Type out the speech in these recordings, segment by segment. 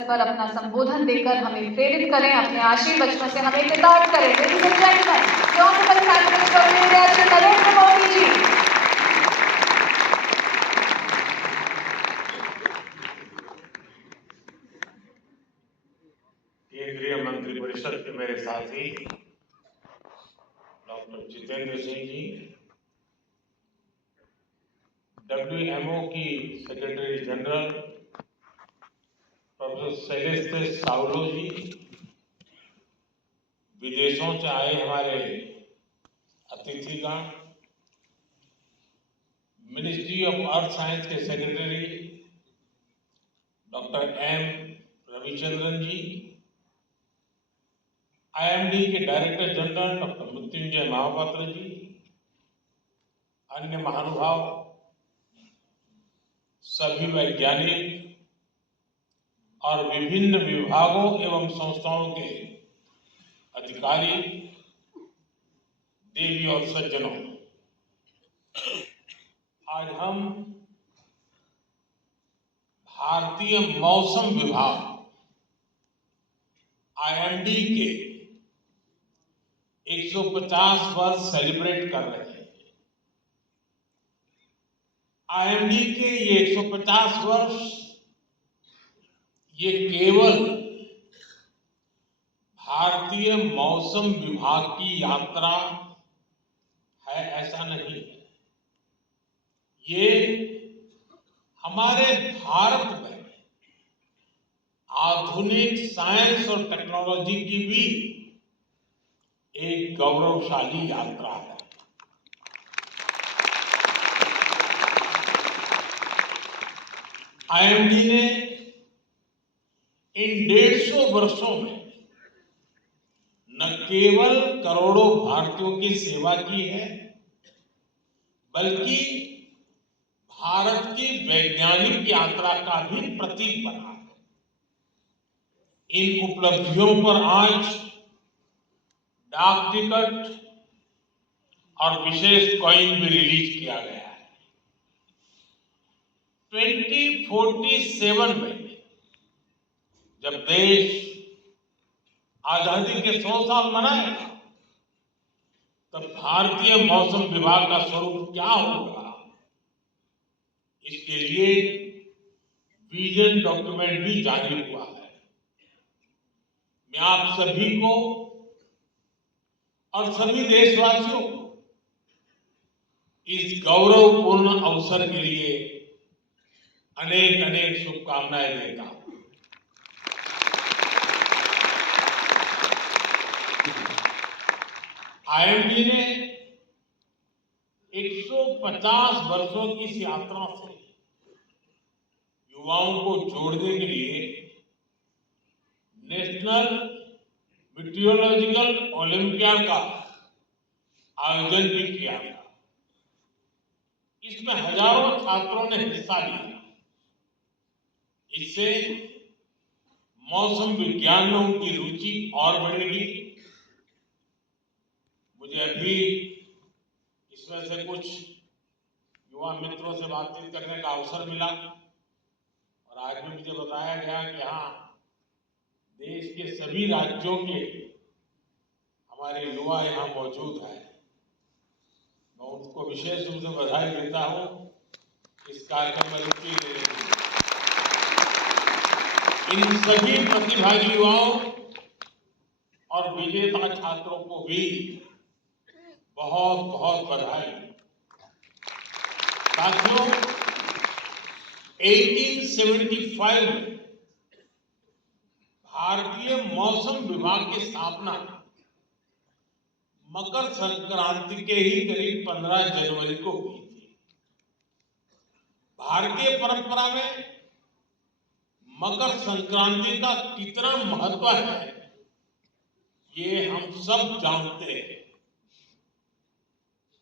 पर अपना संबोधन देकर हमें प्रेरित करें, अपने आशीर्वचनों से हमें कृतार्थ करें। Ladies and gentlemen, the Honorable Prime Minister of India, Shri Narendra Modi ji. केंद्रीय मंत्रिपरिषद के मेरे साथी डॉक्टर जितेंद्र सिंह जी, WMO की secretary general professor Celeste Saulo ji, विदेशों से आए हमारे अतिथिगण, मिनिस्ट्री ऑफ अर्थ साइंस के secretary doctor M Ravichandran ji, IMD के director general doctor Mrityunjay Mohapatra ji, अन्य महानुभाव, सभी वैज्ञानिक और विभिन्न विभागों एवं संस्थाओं के अधिकारी, देवी और सज्जनों, आज हम भारतीय मौसम विभाग IMD के 150 वर्ष सेलिब्रेट कर रहे हैं। IMD के ये 150 वर्ष ये केवल भारतीय मौसम विभाग की यात्रा है ऐसा नहीं है। ये हमारे भारत में आधुनिक साइंस और टेक्नोलॉजी की भी एक गौरवशाली यात्रा है। IMD ने इन 150 वर्षों में न केवल करोड़ों भारतीयों की सेवा की है, बल्कि भारत की वैज्ञानिक यात्रा का भी प्रतीक बना है। इन उपलब्धियों पर आज डाक टिकट और विशेष कॉइन भी रिलीज किया गया है। 2047 में जब देश आजादी के 100 साल मनाएगा, तब भारतीय मौसम विभाग का स्वरूप क्या होगा, इसके लिए विजन डॉक्यूमेंट भी जारी हुआ है। मैं आप सभी को और सभी देशवासियों को इस गौरवपूर्ण अवसर के लिए अनेक अनेक शुभकामनाएं देता हूं। IMD ने 150 वर्षों की इस यात्रा से युवाओं को जोड़ने के लिए नेशनल मीटियोलॉजिकल ओलंपियाड का आयोजन भी किया था। इसमें हजारों छात्रों ने हिस्सा लिया। इससे मौसम विज्ञान में उनकी रुचि और बढ़ेगी। मुझे अभी इसमें से कुछ युवा मित्रों से बातचीत करने का अवसर मिला और आज भी मुझे बताया गया कि हाँ, देश के सभी राज्यों के हमारे युवा यहाँ मौजूद हैं। मैं उनको विशेष रूप से बधाई देता हूँ इस कार्यक्रम में रुचि लेने के लिए। इन सभी प्रतिभागी युवाओं और विजेता छात्रों को भी बहुत बहुत बधाई। साथियों, 1875 में भारतीय मौसम विभाग की स्थापना मकर संक्रांति के ही करीब 15 जनवरी को हुई थी। भारतीय परंपरा में मकर संक्रांति का कितना महत्व है, ये हम सब जानते हैं।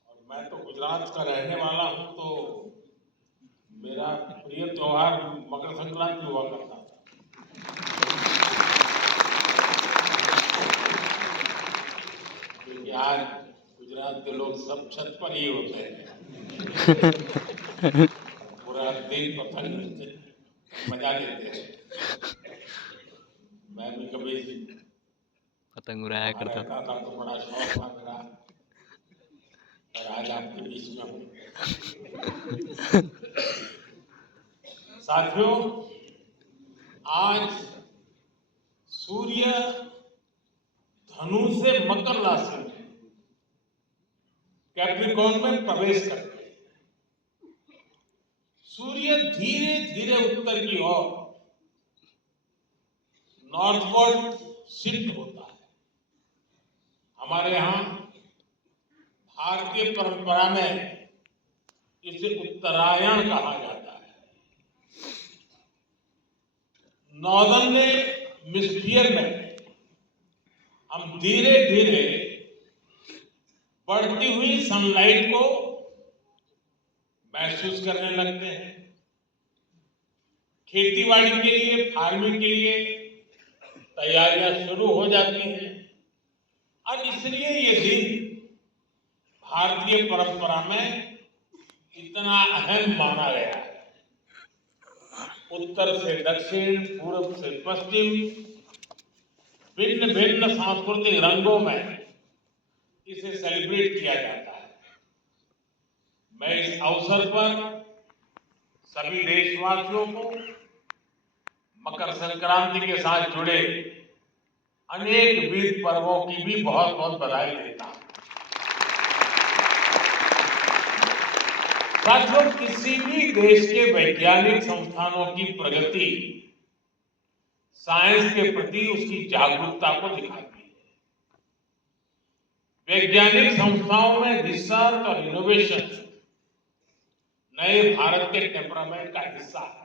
और मैं तो गुजरात का रहने वाला हूं, तो मेरा प्रिय त्योहार मकर संक्रांति हुआ करता था। क्योंकि आज गुजरात के लोग सब छत पर ही होते हैं। पूरा दिन पतंग मजा लेते हैं। कभी पतंग उड़ाया वहाँ करता रहता था तो बड़ा शौक था मेरा, और आज आपके बीच में हूँ। साथियों, आज सूर्य धनु से मकर राशि में कैप्रिकॉर्न में प्रवेश करते हैं। सूर्य धीरे धीरे उत्तर की ओर नॉर्थवर्ड शिफ्ट होता है। हमारे यहाँ भारतीय परंपरा में इसे उत्तरायण कहा जाता है। नॉर्दर्न हेमिस्फीयर में हम धीरे धीरे बढ़ती हुई सनलाइट को महसूस करने लगते हैं। खेतीबाड़ी के लिए, फार्मिंग के लिए तैयारियां शुरू हो जाती हैं, और इसलिए ये दिन भारतीय परंपरा में इतना अहम माना गया है। उत्तर से दक्षिण, पूर्व से पश्चिम, भिन्न भिन्न सांस्कृतिक रंगों में इसे सेलिब्रेट किया जाता है। मैं इस अवसर पर सभी देशवासियों को मकर संक्रांति के साथ जुड़े अनेक विविध पर्वों की भी बहुत बहुत बधाई देता हूं। साथियों, किसी भी देश के वैज्ञानिक संस्थानों की प्रगति साइंस के प्रति उसकी जागरूकता को दिखाती है। वैज्ञानिक संस्थाओं में रिसर्च और इनोवेशन नए भारत के टेम्परामेंट का हिस्सा है।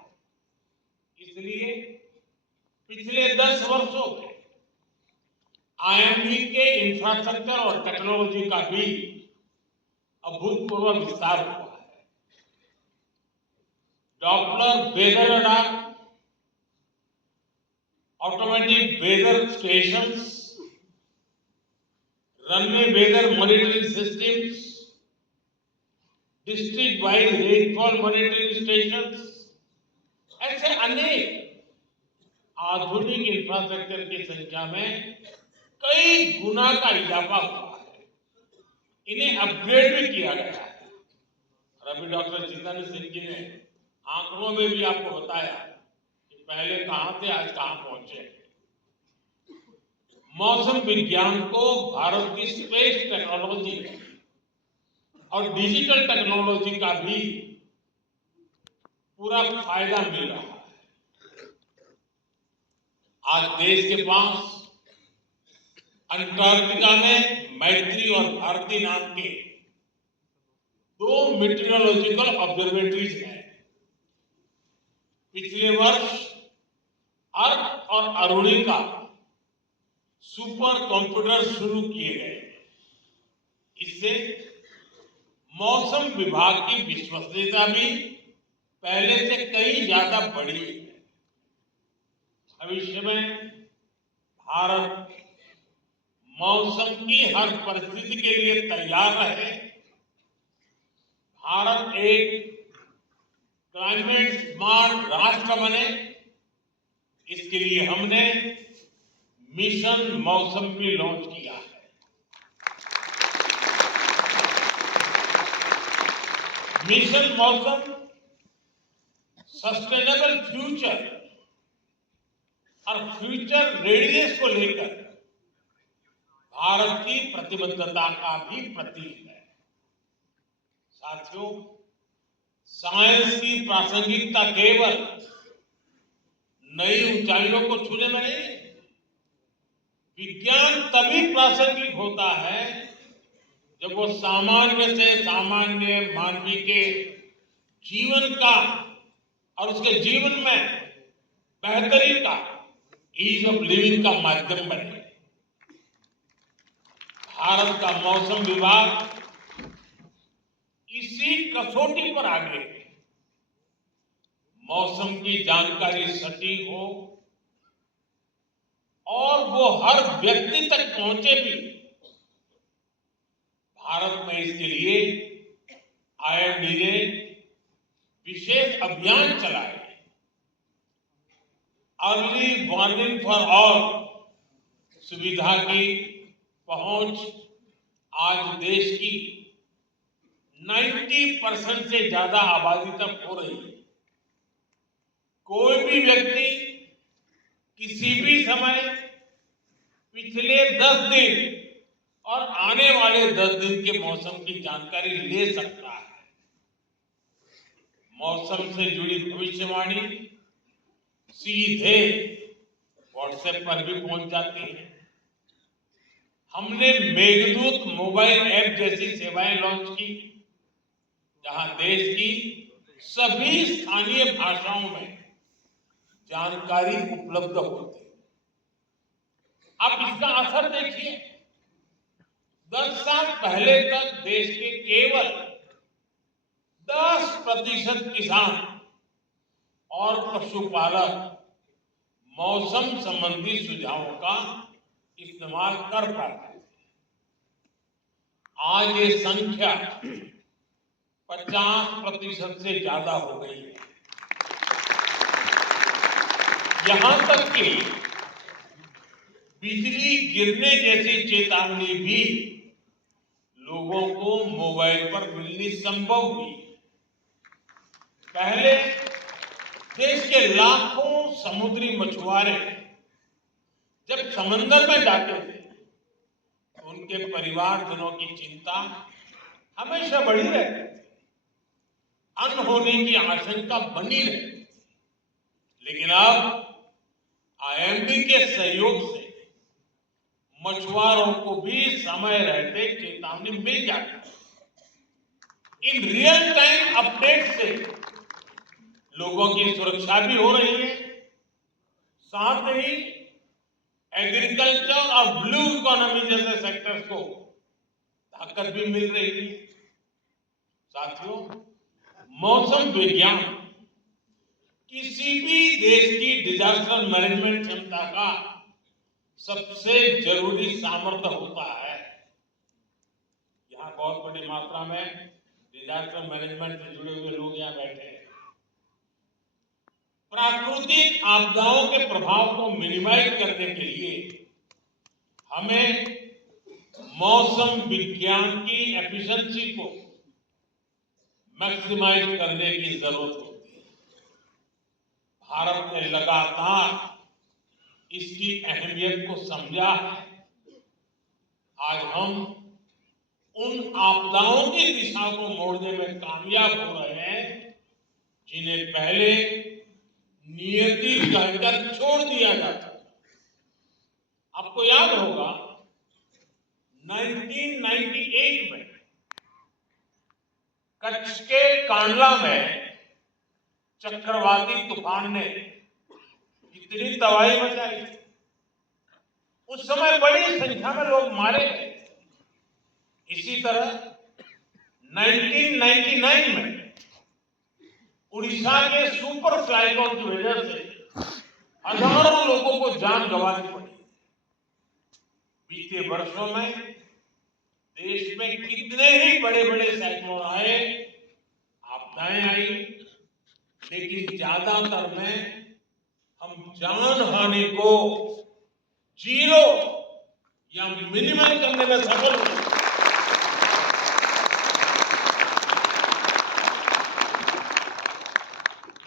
इसलिए पिछले 10 वर्षों में आईएमबी के इंफ्रास्ट्रक्चर और टेक्नोलॉजी का भी अभूतपूर्व विस्तार हुआ है। Doppler weather radar, automatic weather stations, runway weather monitoring systems, district wise rainfall monitoring stations, ऐसे अनेक आधुनिक इंफ्रास्ट्रक्चर की संख्या में कई गुना का इजाफा हुआ है। इन्हें अपग्रेड भी किया गया है। और अभी डॉक्टर जितेंद्र सिंह जी ने आंकड़ों में भी आपको बताया कि पहले कहां थे, आज कहां पहुंचे। मौसम विज्ञान को भारत की स्पेस टेक्नोलॉजी और डिजिटल टेक्नोलॉजी का भी पूरा फायदा मिल रहा है। आज देश के पास अंटार्कटिका में मैत्री और भारती नाम के 2 मीटरोलॉजिकल ऑब्जर्वेटरीज हैं। पिछले वर्ष अर्क और अरुणिका सुपर कंप्यूटर शुरू किए गए। इससे मौसम विभाग की विश्वसनीयता भी पहले से कई ज्यादा बढ़ी है। भविष्य में भारत मौसम की हर परिस्थिति के लिए तैयार रहे। भारत एक क्लाइमेट स्मार्ट राष्ट्र बने, इसके लिए हमने मिशन मौसम भी लॉन्च किया है। मिशन मौसम सस्टेनेबल फ्यूचर और फ्यूचर रेडीनेस को लेकर भारत की प्रतिबद्धता का भी प्रतीक है। साथियों, साइंस की प्रासंगिकता केवल नई ऊंचाइयों को छूने में नहीं, विज्ञान तभी प्रासंगिक होता है जब वो सामान्य से सामान्य मानवी के जीवन का और उसके जीवन में बेहतरी का, ईज ऑफ लिविंग का माध्यम बने। भारत का मौसम विभाग इसी कसौटी पर आगे है। मौसम की जानकारी सटीक हो और वो हर व्यक्ति तक पहुंचे भी। भारत में इसके लिए आईएमडी ने विशेष अभियान चलाए। अर्ली वार्निंग फॉर ऑल सुविधा की पहुंच आज देश की 90% से ज्यादा आबादी तक हो रही है। कोई भी व्यक्ति किसी भी समय पिछले 10 दिन और आने वाले 10 दिन के मौसम की जानकारी ले सकता है। मौसम से जुड़ी भविष्यवाणी सीधे व्हाट्सएप पर भी पहुंच जाती है। हमने मेघदूत मोबाइल ऐप जैसी सेवाएं लॉन्च की, जहां देश की सभी स्थानीय भाषाओं में जानकारी उपलब्ध होती है। अब इसका असर देखिए। 10 साल पहले तक देश के केवल 10% किसान और पशुपालक मौसम संबंधी सुझावों का इस्तेमाल कर पाते थे। आज ये संख्या 50% से ज्यादा हो गई है। यहां तक कि बिजली गिरने जैसी चेतावनी भी लोगों को मोबाइल पर मिलनी संभव हुई। पहले देश के लाखों समुद्री मछुआरे जब समंदर में जाते थे तो उनके परिवारजनों की चिंता हमेशा बढ़ी रहती थी, अनहोनी की आशंका बनी रहती। लेकिन अब आईएमडी के सहयोग से मछुआरों को भी समय रहते चेतावनी मिल जाती है। इन रियल टाइम अपडेट से लोगों की सुरक्षा भी हो रही है, साथ ही एग्रीकल्चर और ब्लू इकोनॉमी जैसे सेक्टर्स को ताकत भी मिल रही है। साथियों, मौसम विज्ञान किसी भी देश की डिजास्टर मैनेजमेंट क्षमता का सबसे जरूरी सामर्थ्य होता है। यहाँ बहुत बड़ी मात्रा में डिजास्टर मैनेजमेंट से जुड़े हुए लोग यहाँ बैठे हैं। प्राकृतिक आपदाओं के प्रभाव को मिनिमाइज करने के लिए हमें मौसम विज्ञान की एफिशिएंसी को मैक्सिमाइज करने की जरूरत होती है। भारत ने लगातार इसकी अहमियत को समझा है। आज हम उन आपदाओं की दिशा को मोड़ने में कामयाब हो रहे हैं जिन्हें पहले नियति कहकर छोड़ दिया जाता था। आपको याद होगा 1998 में कच्छ के कांडला में चक्रवाती तूफान ने इतनी तबाही मचाई। उस समय बड़ी संख्या में लोग मारे गए। इसी तरह 1999 में उड़ीसा के सुपर साइक्लोन की वजह से हजारों लोगों को जान गंवानी पड़ी। बीते वर्षों में देश में कितने ही बड़े बड़े साइक्लोन आए, आपदाएं आई, लेकिन ज्यादातर में हम जान हानि को जीरो या मिनिमम करने में सफल हुए।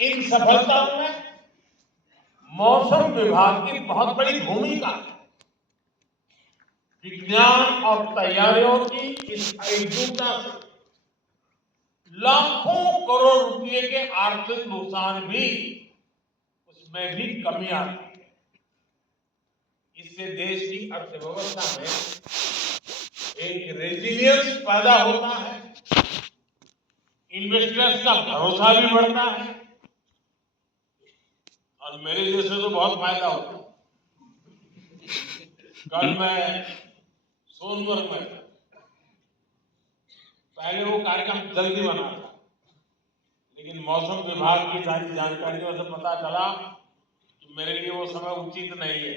इन सफलताओं में मौसम विभाग की बहुत बड़ी भूमिका है। विज्ञान और तैयारियों की इस एकजुटता से लाखों करोड़ रुपए के आर्थिक नुकसान भी उसमें भी कमी आती है। इससे देश की अर्थव्यवस्था में एक रेजिलियंस पैदा होता है, इन्वेस्टर्स का भरोसा भी बढ़ता है और मेरे जैसे तो बहुत फायदा होता है। कल मैं सोनभद्र में, पहले वो कार्यक्रम जल्दी बना था, लेकिन मौसम विभाग की सारी जानकारियों से पता चला कि मेरे लिए वो समय उचित नहीं है।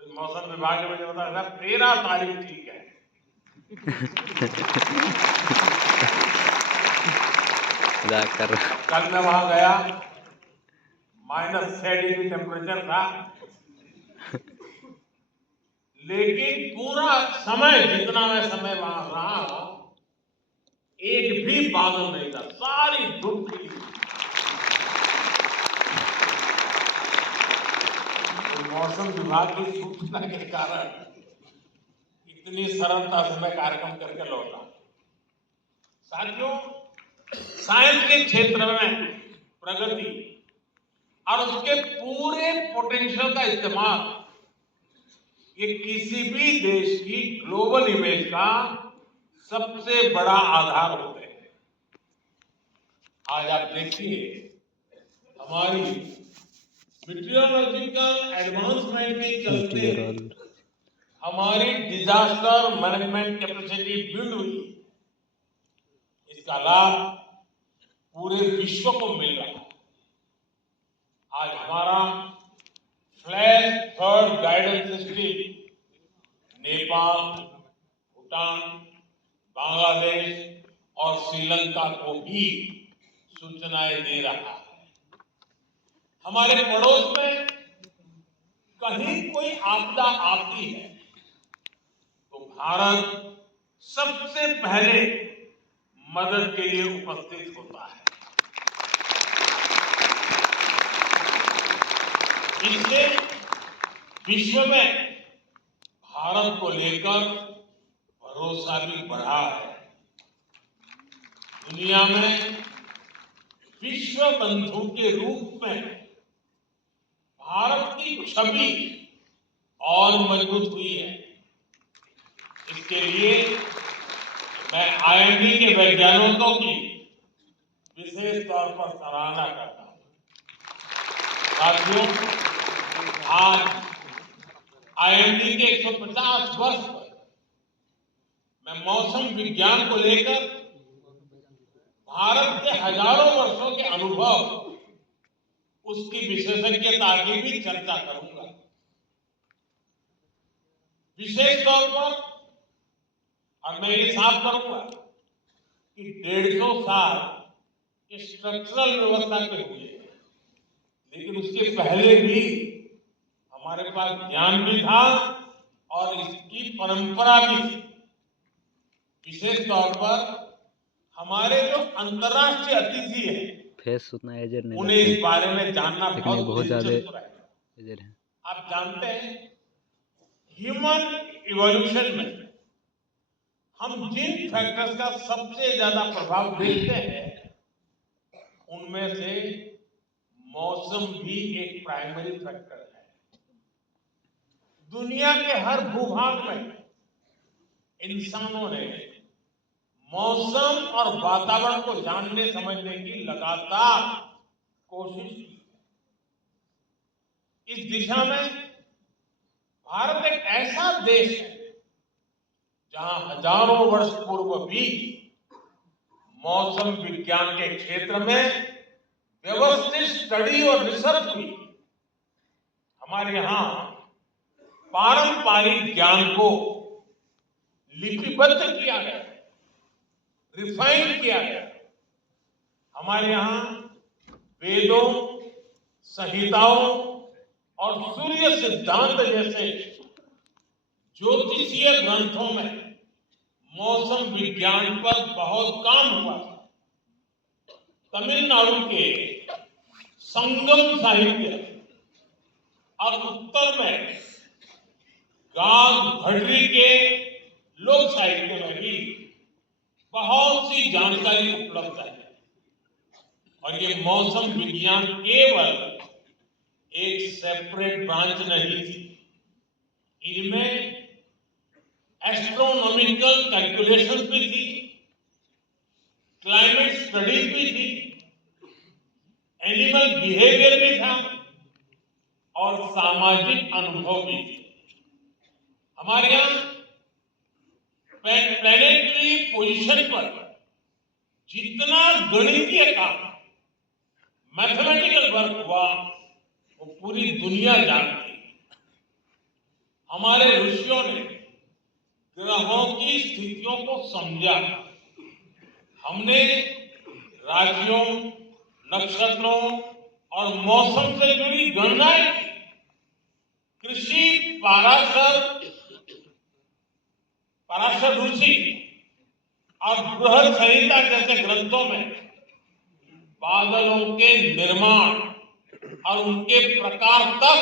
तो मौसम विभाग ने मुझे बताया 13 तारीख ठीक है। कल मैं वहां गया, -6 डिग्री टेम्परेचर था। लेकिन पूरा समय, जितना मैं समय वहां रहा, एक भी बादल नहीं था, सारी धूप थी। तो मौसम विभाग की सूचना के कारण इतनी सरलता से मैं कार्यक्रम करके लौटा। साथियों, साइंस के क्षेत्र में प्रगति और उसके पूरे पोटेंशियल का इस्तेमाल, ये किसी भी देश की ग्लोबल इमेज का सबसे बड़ा आधार होते हैं। आज आप देखिए, हमारी मीटियोलॉजिकल एडवांसमेंट के चलते हमारी डिजास्टर मैनेजमेंट कैपेसिटी बिल्ड हुई। इसका लाभ पूरे विश्व को मिल रहा है। आज हमारा flash third guidance system Nepal, Bhutan, Bangladesh और श्रीलंका को भी सूचनाएं दे रहा है। हमारे पड़ोस में कहीं कोई आपदा आती है तो भारत सबसे पहले मदद के लिए उपस्थित होता है। इससे विश्व में भारत को लेकर भरोसा भी बढ़ा है। दुनिया में विश्व बंधु के रूप में भारत की छवि और मजबूत हुई है। इसके लिए मैं आईएमडी के वैज्ञानिकों की विशेष तौर पर सराहना करता हूं। साथियों, आज आईएमडी के 150 वर्ष पर मैं मौसम विज्ञान को लेकर भारत के हजारों वर्षों के अनुभव, उसकी विशेषज्ञता की भी चर्चा करूंगा। विशेष तौर पर, और मैं ये साफ करूंगा कि 150 साल इस स्ट्रक्चरल व्यवस्था के हुए, लेकिन उसके पहले भी हमारे पास ज्ञान भी था और इसकी परंपरा भी थी। विशेष तौर पर हमारे जो अंतर्राष्ट्रीय अतिथि हैं, फेस उतना एजर नहीं उन्हें इस बारे में जानना बहुत ज्यादा दिलचस्प है। एजर है। आप जानते हैं, ह्यूमन इवोल्यूशन में हम जिन फैक्टर्स का सबसे ज्यादा प्रभाव देखते हैं, उनमें से मौसम भी एक प्राइमरी फैक्टर है। दुनिया के हर भूभाग में इंसानों ने मौसम और वातावरण को जानने समझने की लगातार कोशिश की। इस दिशा में भारत एक ऐसा देश है जहां हजारों वर्ष पूर्व भी मौसम विज्ञान के क्षेत्र में व्यवस्थित स्टडी और रिसर्च हुई। हमारे यहां पारंपरिक ज्ञान को लिपिबद्ध किया गया, रिफाइन किया गया। हमारे यहां वेदों, संहिताओं और सूर्य सिद्धांत जैसे ज्योतिषीय ग्रंथों में मौसम विज्ञान पर बहुत काम हुआ था। तमिलनाडु के संगम साहित्य और उत्तर में गांग भड़री के लोक साहित्य में भी बहुत सी जानकारी उपलब्ध है। और ये मौसम विज्ञान केवल एक सेपरेट ब्रांच नहीं थी, इनमें एस्ट्रोनॉमिकल कैलकुलेशंस भी थी, क्लाइमेट स्टडीज भी थी, एनिमल बिहेवियर भी था और सामाजिक अनुभव भी थे। हमारे यहां प्लैनेटरी पोजीशन पर जितना गणितीय काम, मैथमेटिकल वर्क हुआ, वो पूरी दुनिया जानती है। हमारे ऋषियों ने ग्रहों की स्थितियों को समझा। हमने राशियों, नक्षत्रों और मौसम से जुड़ी गणनाएं की। कृषि, पाराशर पराशर ऋषि और बृहद संहिता जैसे ग्रंथों में बादलों के निर्माण और उनके प्रकार तक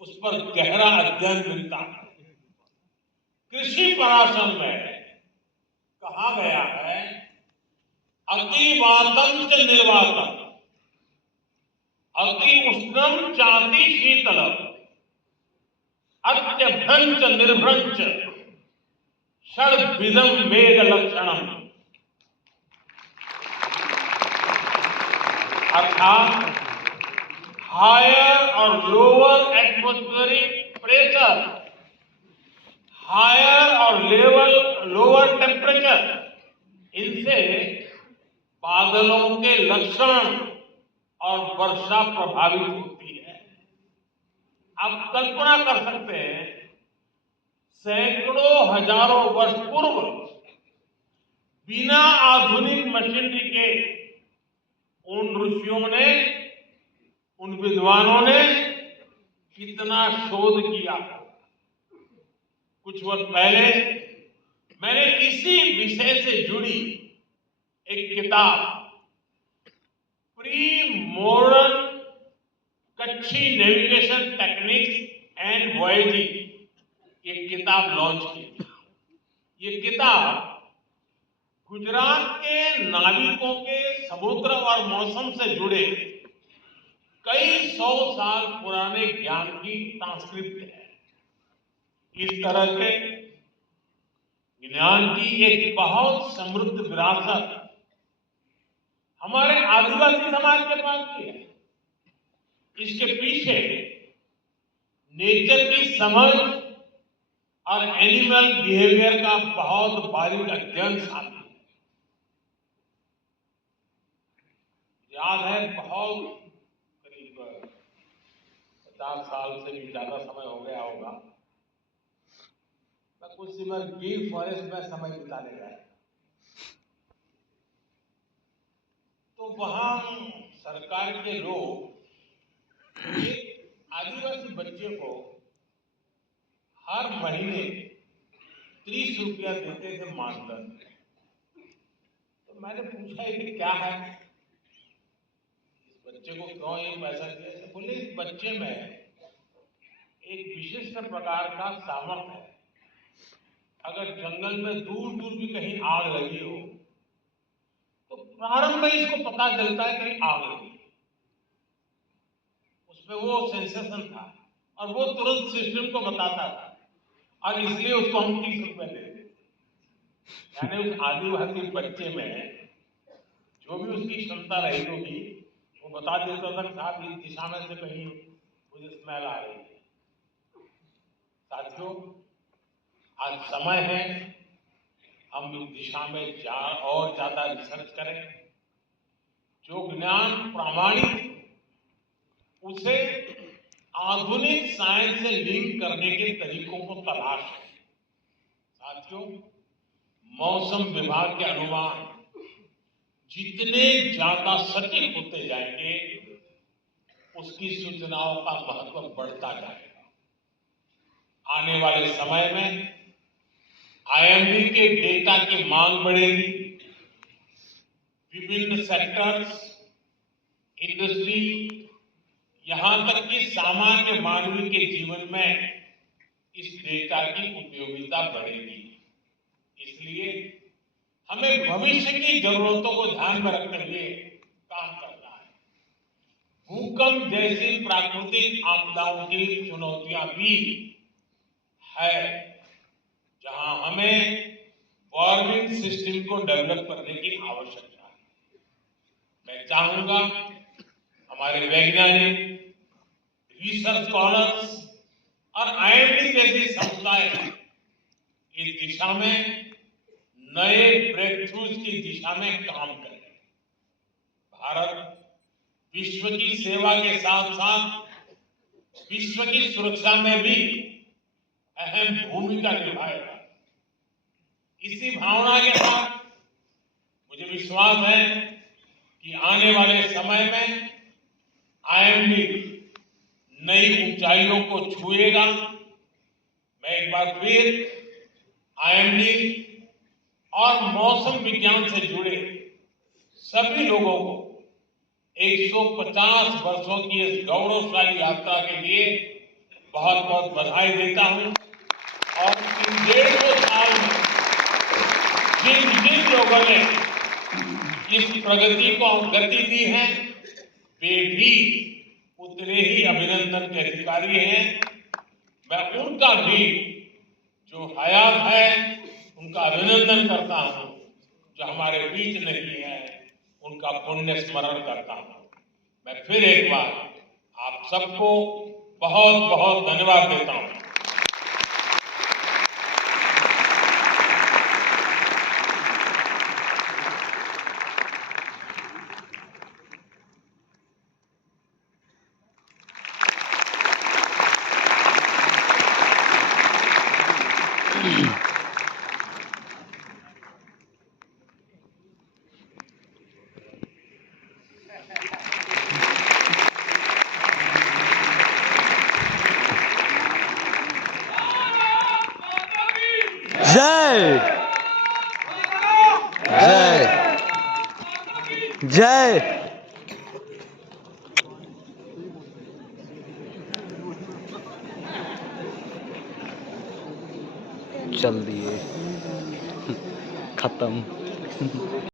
उस पर गहरा अध्ययन मिलता है। कृषि पराशर में कहा गया है, अति वातम च निर्वातम, अति उष्णम चाति शीतलम, अत्यभ्रंच निर्भ्रंच षड्विधम मेघ लक्षणम। अर्थात हायर और लोअर एटमॉस्फेरिक प्रेशर, हायर और लोअर टेम्परेचर, इनसे बादलों के लक्षण और वर्षा प्रभावित होती है। आप कल्पना कर सकते हैं, सैकड़ों हजारों वर्ष पूर्व बिना आधुनिक मशीनरी के उन ऋषियों ने, उन विद्वानों ने कितना शोध किया। कुछ वर्ष पहले मैंने इसी विषय से जुड़ी एक किताब, pre modern Kutchi navigation techniques and voyaging, एक किताब लॉन्च की। ये किताब गुजरात के नाविकों के समुद्र और मौसम से जुड़े कई 100 साल पुराने ज्ञान की ट्रांसक्रिप्ट है। इस तरह के ज्ञान की एक बहुत समृद्ध विरासत हमारे आदिवासी समाज के पास भी है। इसके पीछे नेचर की समझ और एनिमल बिहेवियर का बहुत बारीक अध्ययन शामिल है। याद है, बहुत करीब 50 साल से भी ज्यादा समय हो गया होगा, मैं कुछ समय गिर फॉरेस्ट में समय बिताने गया, तो वहां सरकार के लोग एक आदिवासी बच्चे को हर महीने 30 रुपया देते थे मानधन। तो मैंने पूछा कि क्या है, इस बच्चे को क्यों ये पैसा दिया? तो बोले, इस बच्चे में एक विशिष्ट प्रकार का सामर्थ्य है। अगर जंगल में दूर दूर भी कहीं आग लगी हो तो प्रारंभ में इसको पता चलता है कि आग लगी, उसमें वो सेंसेशन था और वो तुरंत सिस्टम को बताता था, और इसलिए उसको हम 30 रुपए देते थे। यानी उस आदिवासी बच्चे में जो भी उसकी क्षमता रही होगी, वो बता देता था, साहब इस दिशा में से कहीं मुझे स्मेल आ रही है। साथियों, आज समय है हम इस दिशा में और ज्यादा रिसर्च करें। जो ज्ञान प्रामाणिक, उसे आधुनिक साइंस से लिंक करने के तरीकों को तलाश है। साथियों, मौसम विभाग के अनुमान जितने ज्यादा सटीक होते जाएंगे, उसकी सूचनाओं का महत्व बढ़ता जाएगा। आने वाले समय में IMD के डेटा की मांग बढ़ेगी। विभिन्न सेक्टर्स, इंडस्ट्री, यहां तक कि सामान्य मानवी के जीवन में इस डेटा की उपयोगिता बढ़ेगी। इसलिए हमें भविष्य की जरूरतों को ध्यान में रखते हुए काम करना है। भूकंप जैसी प्राकृतिक आपदाओं की चुनौतियां भी है, जहां हमें वार्निंग सिस्टम को डेवलप करने की आवश्यकता है। मैं चाहूंगा हमारे वैज्ञानिक, रिसर्च स्कॉलर्स और IMD जैसी संस्थाएं इस दिशा में नए ब्रेक थ्रूज की दिशा में काम करें। भारत विश्व की सेवा के साथ साथ विश्व की सुरक्षा में भी अहम भूमिका निभाएगा। इसी भावना के साथ मुझे विश्वास है कि आने वाले समय में IMD नई ऊंचाइयों को छुएगा। मैं एक बार फिर आईएमडी और मौसम विज्ञान से जुड़े सभी लोगों को 150 वर्षों की इस गौरवशाली यात्रा के लिए बहुत बहुत बधाई देता हूं। और इन 150 साल में जिन जिन लोगों ने इस प्रगति को गति दी है, वे भी उतने ही अभिनंदन के अधिकारी हैं। मैं उनका भी जो हयात है उनका अभिनंदन करता हूं, जो हमारे बीच नहीं है उनका पुण्य स्मरण करता हूं। मैं फिर एक बार आप सबको बहुत बहुत धन्यवाद देता हूं। जय जय जय। चल दिए खत्म।